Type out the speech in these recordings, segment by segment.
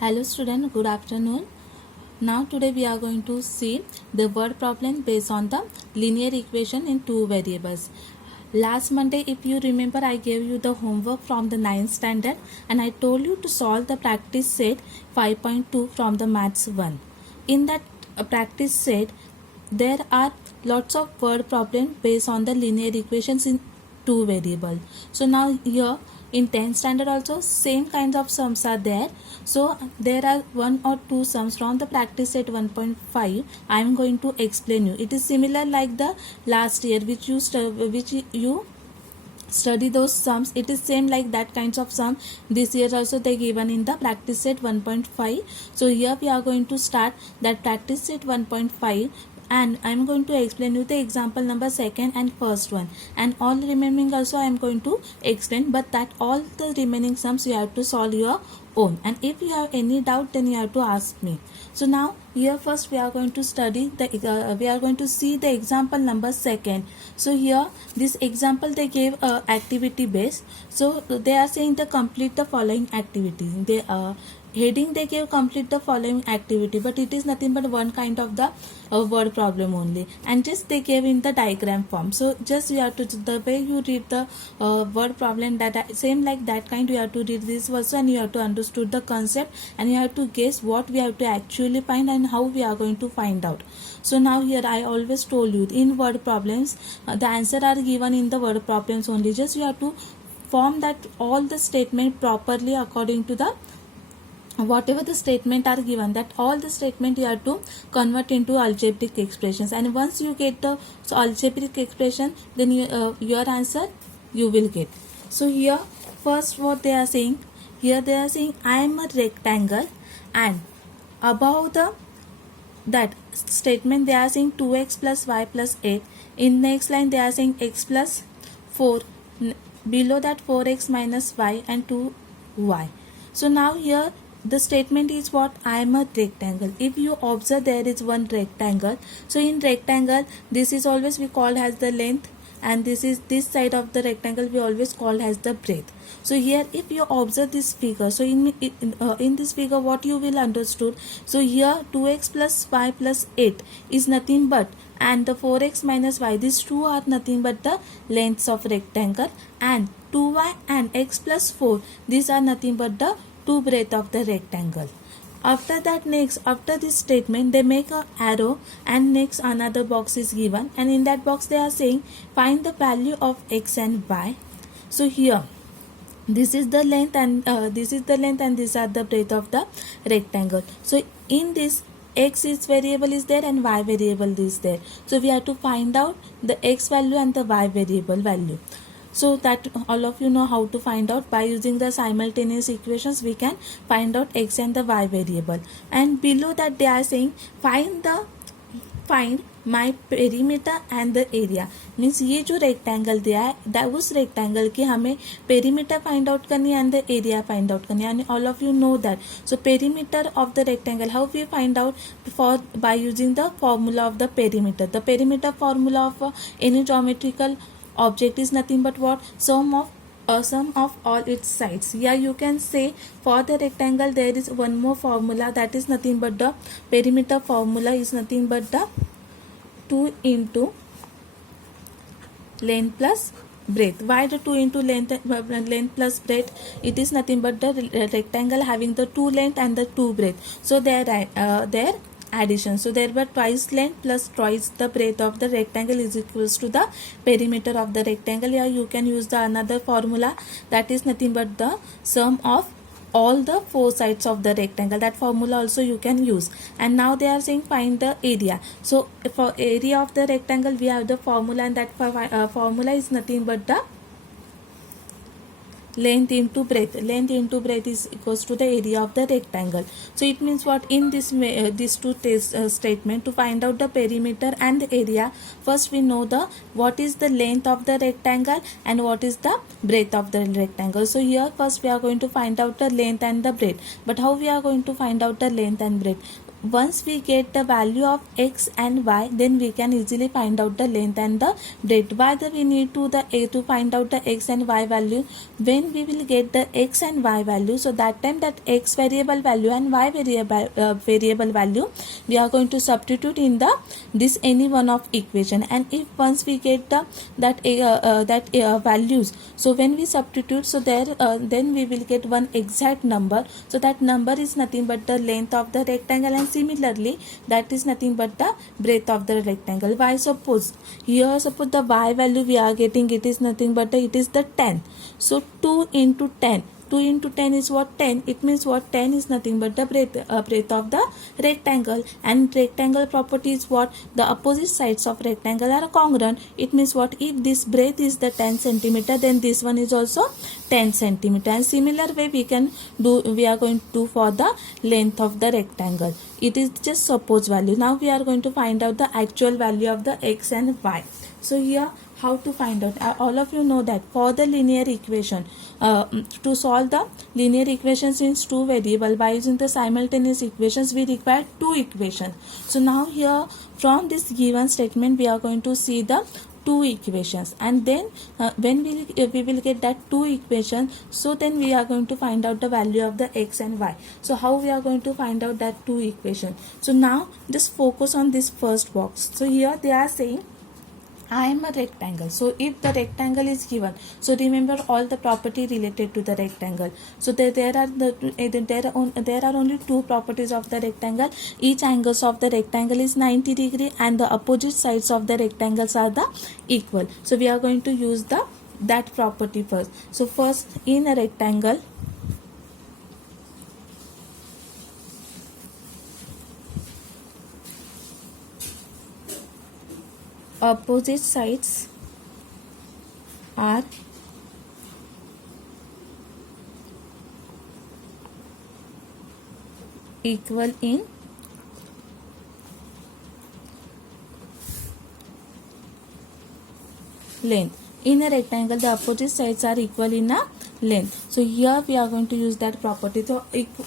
Hello student, good afternoon. Now today we are going to see the word problem based on the linear equation in two variables. Last Monday, if you remember, I gave you the homework from the 9th standard and I told you to solve the practice set 5.2 from the maths 1. In that practice set, there are lots of word problem based on the linear equations in two variable. So now here in 10th standard also same kinds of sums are there. So there are one or two sums from the practice set 1.5. I am going to explain you. It is similar like the last year which you study those sums. It is same like that kinds of sum. This year also they given in the practice set 1.5. So here we are going to start that practice set 1.5 and I am going to explain you the example number second and first one, and all remaining also I am going to explain, but that all the remaining sums you have to solve your own, and if you have any doubt then you have to ask me. So now here first we are going to study the we are going to see the example number second. So here this example they gave activity based. So they are saying to complete the following activity. They heading they gave complete the following activity, but it is nothing but one kind of the word problem only, and just they gave in the diagram form. So just you have to, the way you read the word problem, that same like that kind you have to read this also, and you have to understood the concept and you have to guess what we have to actually find and how we are going to find out. So now here I always told you in word problems the answer are given in the word problems only. Just you have to form that all the statement properly according to the whatever the statement are given, that all the statement you have to convert into algebraic expressions, and once you get the algebraic expression then your answer you will get. So here first what they are saying, here they are saying I am a rectangle, and above the that statement they are saying 2x plus y plus 8. In next line they are saying x plus 4, below that 4x minus y and 2y. So now here the statement is what? I am a rectangle. If you observe there is one rectangle. So in rectangle this is always we call as the length, and this is this side of the rectangle we always call as the breadth. So here if you observe this figure, so in this figure what you will understood, so here 2x plus y plus 8 is nothing but, and the 4x minus y, these two are nothing but the lengths of rectangle, and 2y and x plus 4, these are nothing but the two breadth of the rectangle. After that, next after this statement they make a arrow, and next another box is given, and in that box they are saying find the value of x and y. So here this is the length and this is the length, and these are the breadth of the rectangle. So in this x is variable is there and y variable is there. So we have to find out the x value and the y variable value. So that all of you know how to find out. By using the simultaneous equations we can find out x and the y variable. And below that they are saying find my perimeter and the area. Means ये जो rectangle दिया है that उस rectangle की हमें perimeter find out करनी है and the area find out करनी है, and all of you know that. So perimeter of the rectangle, how we find out? By using the formula of the perimeter. The perimeter formula of any geometrical object is nothing but what? Sum of all its sides. Yeah, you can say for the rectangle there is one more formula, that is nothing but the perimeter formula is nothing but the 2 into length plus breadth. Why the 2 into length plus breadth? It is nothing but the rectangle having the 2 length and the 2 breadth. So their addition. So there were twice length plus twice the breadth of the rectangle is equals to the perimeter of the rectangle. Here you can use the another formula, that is nothing but the sum of all the four sides of the rectangle. That formula also you can use. And now they are saying find the area. So for area of the rectangle we have the formula, and that formula is nothing but the length into breadth. Length into breadth is equals to the area of the rectangle. So it means what? In this these two statement, to find out the perimeter and the area, first we know the what is the length of the rectangle and what is the breadth of the rectangle. So here first we are going to find out the length and the breadth. But how we are going to find out the length and breadth? once we get the value of x and y, then we can easily find out the length and the breadth. Why we need to find out the x and y value? When we will get the x and y value, so that time that x variable value and y variable value we are going to substitute in the this any one of equation. And if once we get the values, so when we substitute, so there then we will get one exact number. So that number is nothing but the length of the rectangle, and similarly that is nothing but the breadth of the rectangle. Why? Suppose here, suppose the y value we are getting, it is nothing but it is the 10. So 2 into 10, 2 into 10 is what? 10. It means what? 10 is nothing but the breadth of the rectangle. And rectangle property is what? The opposite sides of rectangle are congruent. It means what? If this breadth is the 10 centimeter, then this one is also 10 centimeter. And similar way we are going to do for the length of the rectangle. It is just suppose value. Now we are going to find out the actual value of the x and y. So here, how to find out? All of you know that for the linear equation, to solve the linear equations in two variable by using the simultaneous equations, we require two equations. So now here, from this given statement, we are going to see the two equations, and then when we will get that two equations, so then we are going to find out the value of the x and y. So how we are going to find out that two equation? So now just focus on this first box. So here they are saying I am a rectangle. So if the rectangle is given, so remember all the property related to the rectangle. So there are only two properties of the rectangle. Each angles of the rectangle is 90 degree, and the opposite sides of the rectangles are the equal. So we are going to use that property first. So first, in a rectangle, opposite sides are equal in length. In a rectangle, the opposite sides are equal in a length. So here we are going to use that property. So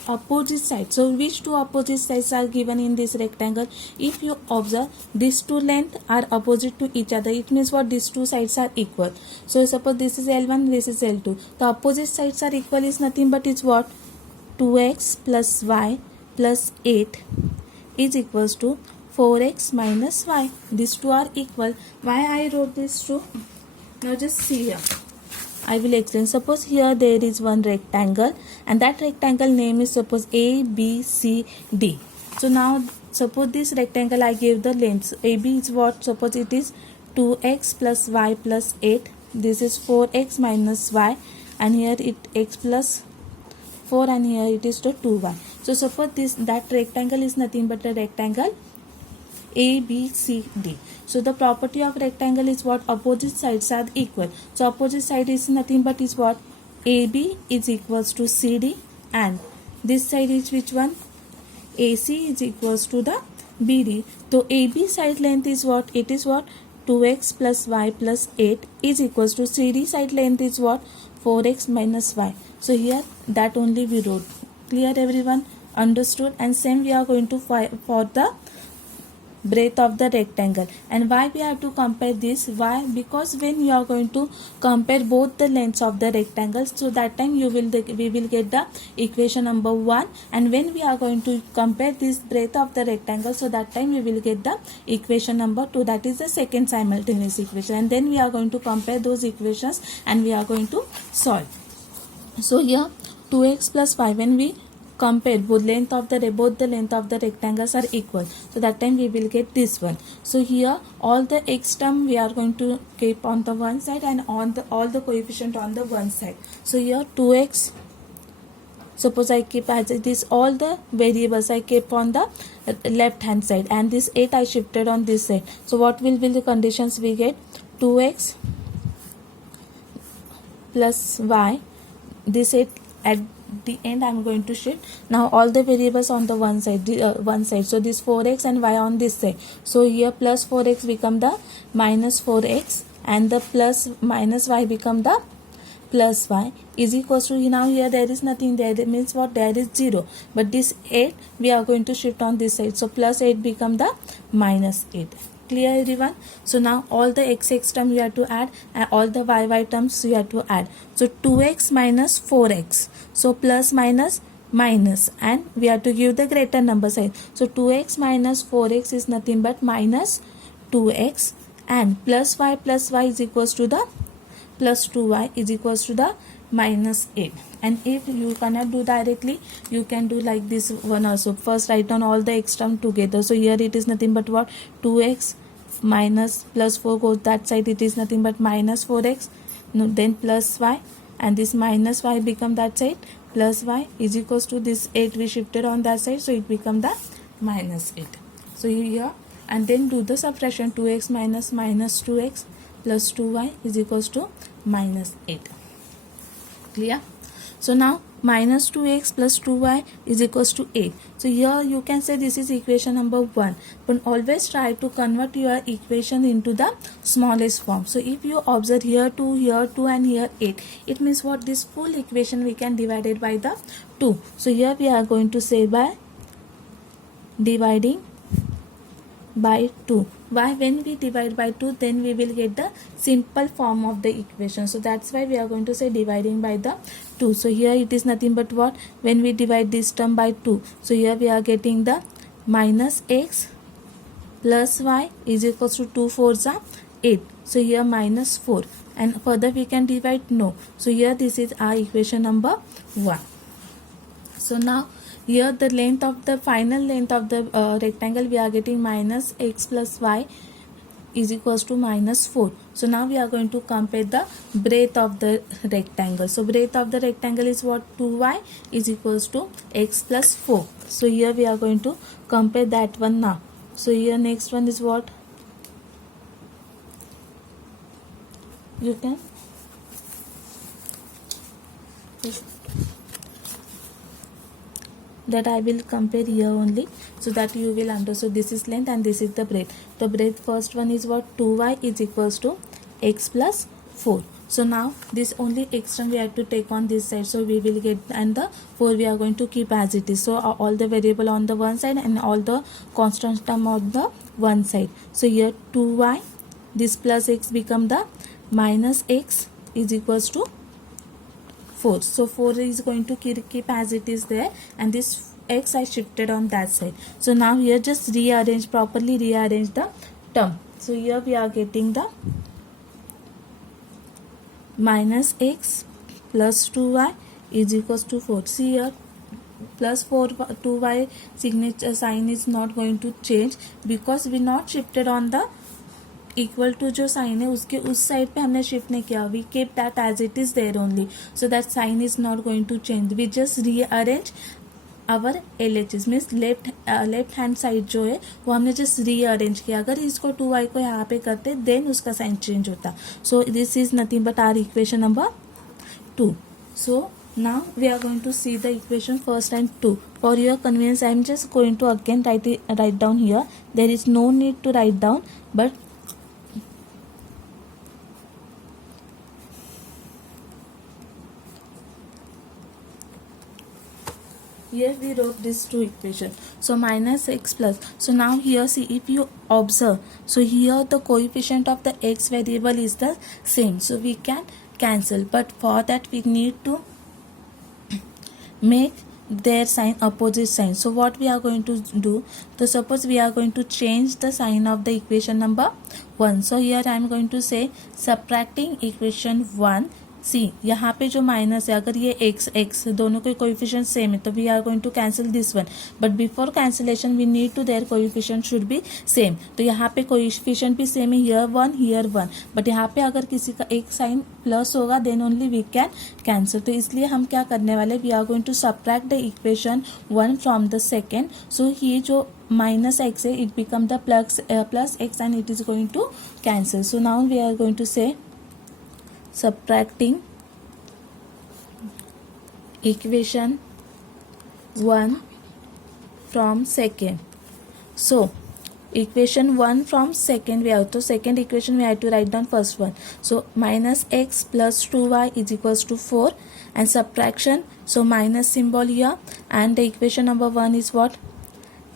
opposite sides. So which two opposite sides are given in this rectangle? If you observe, these two lengths are opposite to each other. It means what? These two sides are equal. So suppose this is L1, this is L2. The opposite sides are equal is nothing but it's what? 2x plus y plus 8 is equals to 4x minus y. These two are equal. Why I wrote this two? Now just see here. I will explain. Suppose here there is one rectangle, and that rectangle name is suppose A, B, C, D. So now suppose this rectangle I gave the length. AB is what? Suppose it is 2x plus y plus 8. This is 4x minus y, and here it x plus 4, and here it is the 2y. So suppose that rectangle is nothing but a rectangle A, B, C, D. So the property of rectangle is what? Opposite sides are equal. So opposite side is nothing but is what? AB is equals to CD, and this side is which one? AC is equals to the BD. So AB side length is what? It is what? 2x plus y plus 8 is equals to CD side length is what? 4x minus y. So here that only we wrote. Clear everyone? Understood? And same we are going to find for the breadth of the rectangle. And why we have to compare this? Why? Because when you are going to compare both the lengths of the rectangles, so that time we will get the equation number 1, and when we are going to compare this breadth of the rectangle, so that time we will get the equation number 2, that is the second simultaneous equation, and then we are going to compare those equations and we are going to solve. So here 2x plus 5, when we compare both the length of the rectangles are equal, so that time we will get this one. So here all the x term we are going to keep on the one side, and on the all the coefficient on the one side. So here 2x, suppose I keep as it is, all the variables I keep on the left hand side, and this 8 I shifted on this side. So what will be the conditions we get? 2x plus y, this 8 at the end I am going to shift. Now all the variables on the one side, so this 4x and y on this side. So here plus 4x become the minus 4x, and the plus minus y become the plus y is equals to, now here there is nothing there, that means what, there is 0, but this 8 we are going to shift on this side, so plus 8 become the minus 8. Clear everyone? So now all the x term you have to add and all the y terms you have to add. So 2x minus 4x, so plus minus minus, and we have to give the greater number sign. So 2x minus 4x is nothing but minus 2x, and plus y is equals to the plus 2y is equals to the minus 8. And if you cannot do directly, you can do like this one also. First write down all the x term together. So here it is nothing but what, 2x minus plus 4 goes that side, it is nothing but minus 4x, no, then plus y, and this minus y become that side, plus y is equals to this 8 we shifted on that side, so it become the minus 8. So here, and then do the subtraction, 2x minus minus 2x plus 2y is equals to minus 8. Clear? So now minus 2x plus 2y is equals to 8. So here you can say this is equation number 1, but always try to convert your equation into the smallest form. So if you observe here 2 and here 8, it means what, this full equation we can divide it by the 2. So here we are going to say by dividing by 2. Why? When we divide by 2, then we will get the simple form of the equation. So that's why we are going to say dividing by the 2. So here it is nothing but what, when we divide this term by 2, so here we are getting the minus x plus y is equals to 2 4s are 8. So here minus 4, and further we can divide, no. So here this is our equation number 1. So now here the length of the final length of the rectangle we are getting minus x plus y is equals to minus 4. So now we are going to compare the breadth of the rectangle. So breadth of the rectangle is what, 2y is equals to x plus 4. So here we are going to compare that one now. So here next one is what, you can that I will compare here only, so that you will understand. So this is length and this is the breadth. The breadth first one is what, 2y is equals to x plus 4. So now this only x term we have to take on this side, so we will get, and the 4 we are going to keep as it is. So all the variable on the one side and all the constant term on the one side. So here 2y, this plus x become the minus x is equals to 4. So 4 is going to keep as it is there, and this x I shifted on that side. So now here just properly rearrange the term. So here we are getting the minus x plus 2y is equals to 4. See here plus 4 2y signature sign is not going to change, because we not shifted on the equal to जो sign है उसके उस side पे हमने shift नहीं किया, we keep that as it is there only, so that sign is not going to change, we just rearrange our LHS means left hand side जो है वो हमने जस्ट रीअरेंज किया. अगर इसको 2y को यहाँ पे करते देन उसका साइन चेंज होता. So this is nothing but our equation number 2. So now we are going to see the equation first and 2. For your convenience I am just going to again write down here. There is no need to write down, but here we wrote these two equations. So minus x plus. So now here see, if you observe, so here the coefficient of the x variable is the same, so we can cancel, but for that we need to make their sign opposite sign. So what we are going to do, so suppose we are going to change the sign of the equation number 1. So here I am going to say subtracting equation 1. सी यहाँ पे जो minus है, अगर ये x दोनों के coefficient same है तो we are going to cancel this one, but before cancellation we need to their coefficient should be same. तो यहाँ पे कोएफिशिएंट भी सेम है, हियर वन, बट यहाँ पे अगर किसी का एक साइन प्लस होगा then only we can cancel. तो इसलिए हम क्या करने वाले, we are going to subtract the equation 1 from the second. So ये जो minus x है it become the plus x and it is going to cancel. So now we are going to say subtracting equation 1 from second. So equation 1 from second we have to second equation we have to write down first one. So minus x plus 2y is equals to 4, and subtraction, so minus symbol here, and the equation number 1 is what?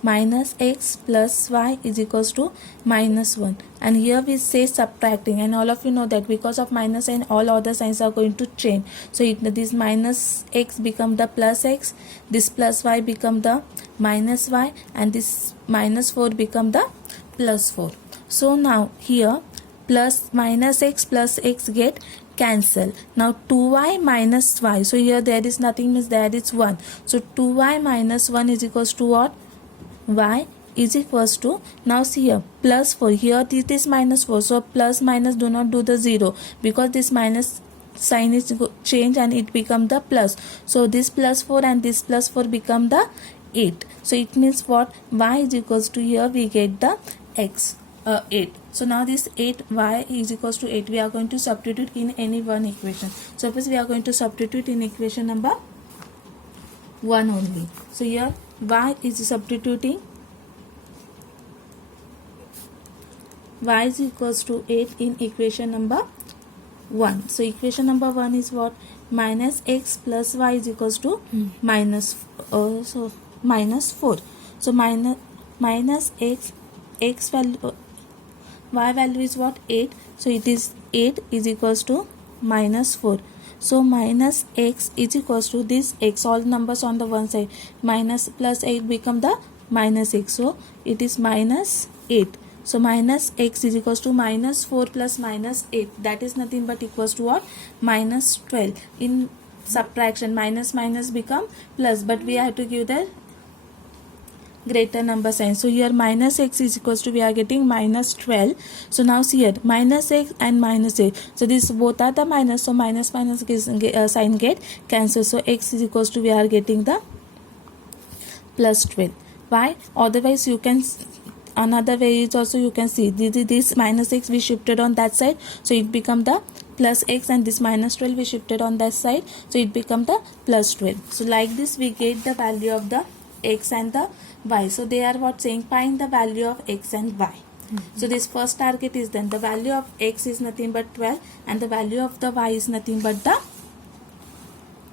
Minus x plus y is equals to minus 1, and here we say subtracting, and all of you know that because of minus sign all other signs are going to change. So this minus x become the plus x, this plus y become the minus y, and this minus 4 become the plus 4. So now here plus minus x plus x get cancel. Now 2y minus y, so here there is nothing, means there is 1. So 2y minus 1 is equals to what? Y is equals to, now see here, plus 4, here it is minus 4, so plus minus do not do the 0, because this minus sign is change and it become the plus. So this plus 4 and this plus 4 become the 8. So it means what? Y is equals to, here we get the x 8. So now this 8y is equals to 8 we are going to substitute in any one equation. Suppose we are going to substitute in equation number 1 only. So here y is substituting, y is equals to 8 in equation number 1. So equation number 1 is what? Minus x plus y is equals to minus minus 4. So minus x value, y value is what? 8. So it is 8 is equals to minus 4. So minus x is equals to this x, all numbers on the one side, minus plus 8 become the minus x, so it is minus 8. So minus x is equals to minus 4 plus minus 8, that is nothing but equals to what? Minus 12. In subtraction minus minus become plus, but we have to give the greater number sign. So here minus x is equals to, we are getting minus 12. So now see here minus x and minus 8, so this both are the minus, so minus minus sign get cancel. So x is equals to, we are getting the plus 12. Why? Otherwise you can, another way is also you can see this minus x we shifted on that side, so it become the plus x, and this minus 12 we shifted on that side, so it become the plus 12. So like this we get the value of the x and the y. So they are what saying? Find the value of x and y. So this first target is, then the value of x is nothing but 12 and the value of the y is nothing but the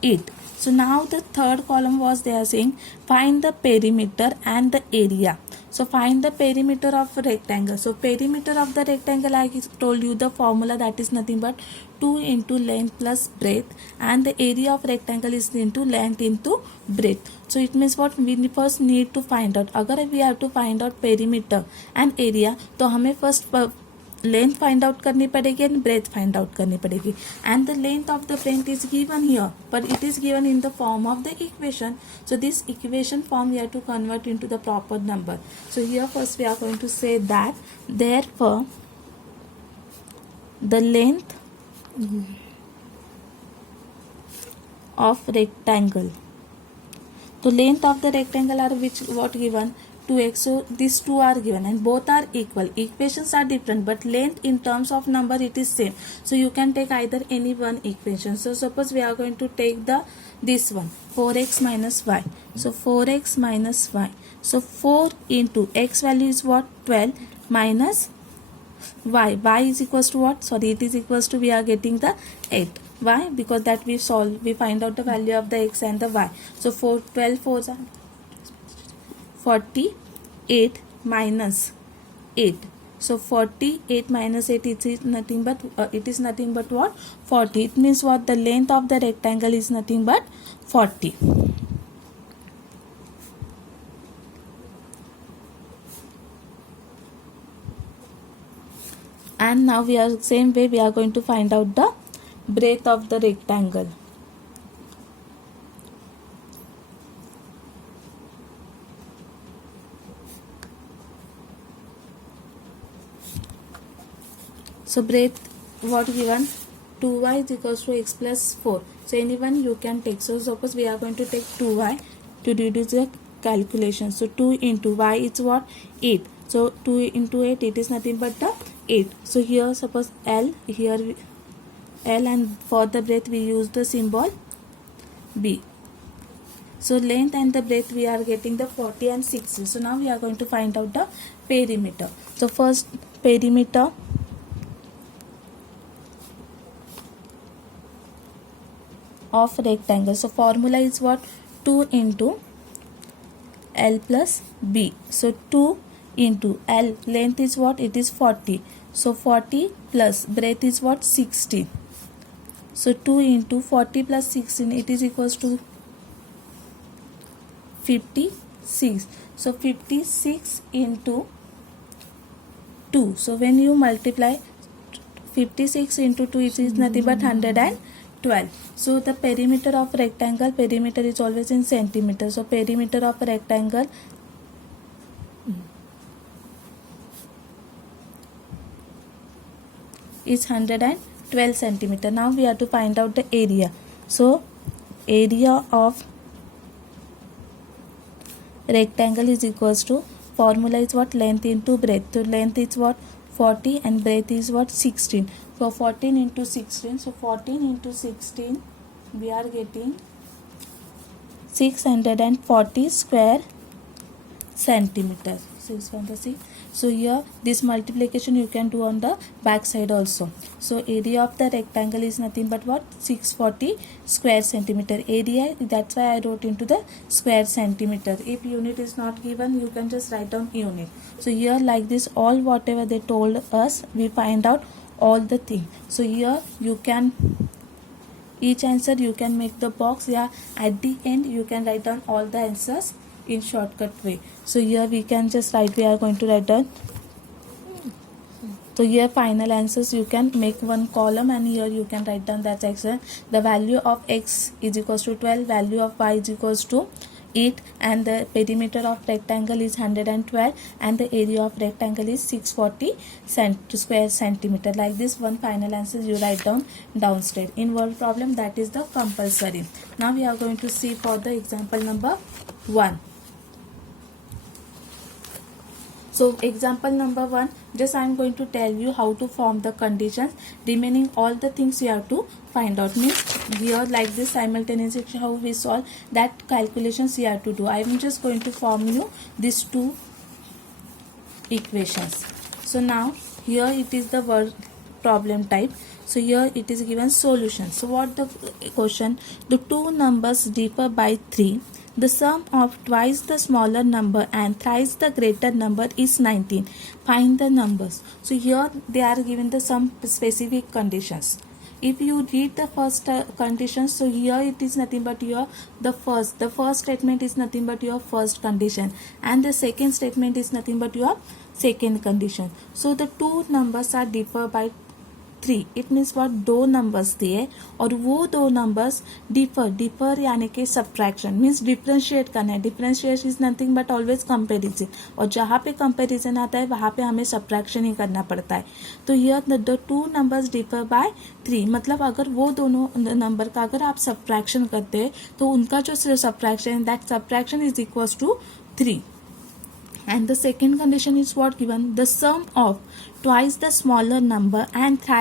8. So now the third column was, they are saying find the perimeter and the area. So find the perimeter of a rectangle. So perimeter of the rectangle, I told you the formula, that is nothing but 2 into length plus breadth, and the area of rectangle is into length into breadth. So it means what? We first need to find out, अगर we have to find out perimeter and area, तो हमें first length find out करनी पड़ेगी and breadth find out करनी पड़ेगी, and the length of the paint is given here, but it is given in the form of the equation. So this equation form we have to convert into the proper number. So here first we are going to say that therefore the length of rectangle, the length of the rectangle are which what given 2x. So these two are given and both are equal. Equations are different but length in terms of number it is same. So you can take either any one equation. So suppose we are going to take this one 4x minus y. So 4x minus y. So 4 into x value is what? 12 minus y. Y is equals to what? Sorry, it is equals to, we are getting the 8. Why? Because that we solve, we find out the value of the x and the y. So 12 4s are 48 minus 8. So 48 minus 8 it is nothing but what? 40. It means what? The length of the rectangle is nothing but 40. And now we are same way we are going to find out the breadth of the rectangle. So breadth what given? 2y is equals to x plus 4. So anyone you can take. So suppose we are going to take 2y to reduce the calculation. So 2 into y is what? 8. So 2 into 8 it is nothing but the 8. So here suppose L, here L, and for the breadth we use the symbol B. So length and the breadth we are getting the 40 and 60. So now we are going to find out the perimeter. So first perimeter of rectangle. So formula is what? 2 into L plus B. So 2 into L, length is what? It is 40. So 40 plus breadth is what? 60. So 2 into 40 plus 16, it is equals to 56. So 56 into 2. So when you multiply 56 into 2, it is nothing but 112. So the perimeter of rectangle, perimeter is always in centimeter. So perimeter of a rectangle is 112 centimeter. Now we have to find out the area. So area of rectangle is equals to, formula is what? Length into breadth. So length is what? 40 and breadth is what? 16. So 14 into 16. So 14 into 16 we are getting 640 square centimeter. 640. So here this multiplication you can do on the back side also. So area of the rectangle is nothing but what? 640 square centimeter. Area, that's why I wrote into the square centimeter. If unit is not given, you can just write down unit. So here like this, all whatever they told us, we find out all the thing. So here you can, each answer you can make the box. Yeah, at the end you can write down all the answers in shortcut way. So here we can just write, we are going to write down. So here final answers you can make one column, and here you can write down that section. The value of x is equals to 12, value of y is equals to 8, and the perimeter of rectangle is 112, and the area of rectangle is 640 square centimeter. Like this, one final answer you write down downstairs. In word problem, that is the compulsory. Now we are going to see for the example number 1. So example number 1, just I am going to tell you how to form the conditions. Remaining all the things you have to find out. Means here like this simultaneously how we solve that calculations you have to do. I am just going to form you these two equations. So now here it is the word problem type. So here it is given solution. So what the question? The two numbers differ by 3. The sum of twice the smaller number and thrice the greater number is 19. Find the numbers. So here they are given the some specific conditions. If you read the first condition, so here it is nothing but your the first statement is nothing but your first condition, and the second statement is nothing but your second condition. So the two numbers are differ by 3. It means what? दो numbers दिए और वो दो numbers differ यानी कि subtraction means differentiate करना है. Differentiate is nothing but always comparison, और जहाँ पे कंपेरिजन आता है वहाँ पे हमें सब्ट्रैक्शन ही करना पड़ता है. तो here the two numbers differ by 3, मतलब अगर वो दोनों नंबर का अगर आप सब्ट्रैक्शन करते हैं तो उनका जो subtraction, that subtraction is equals to 3. And the second condition is what given? The sum of twice the smaller number and thrice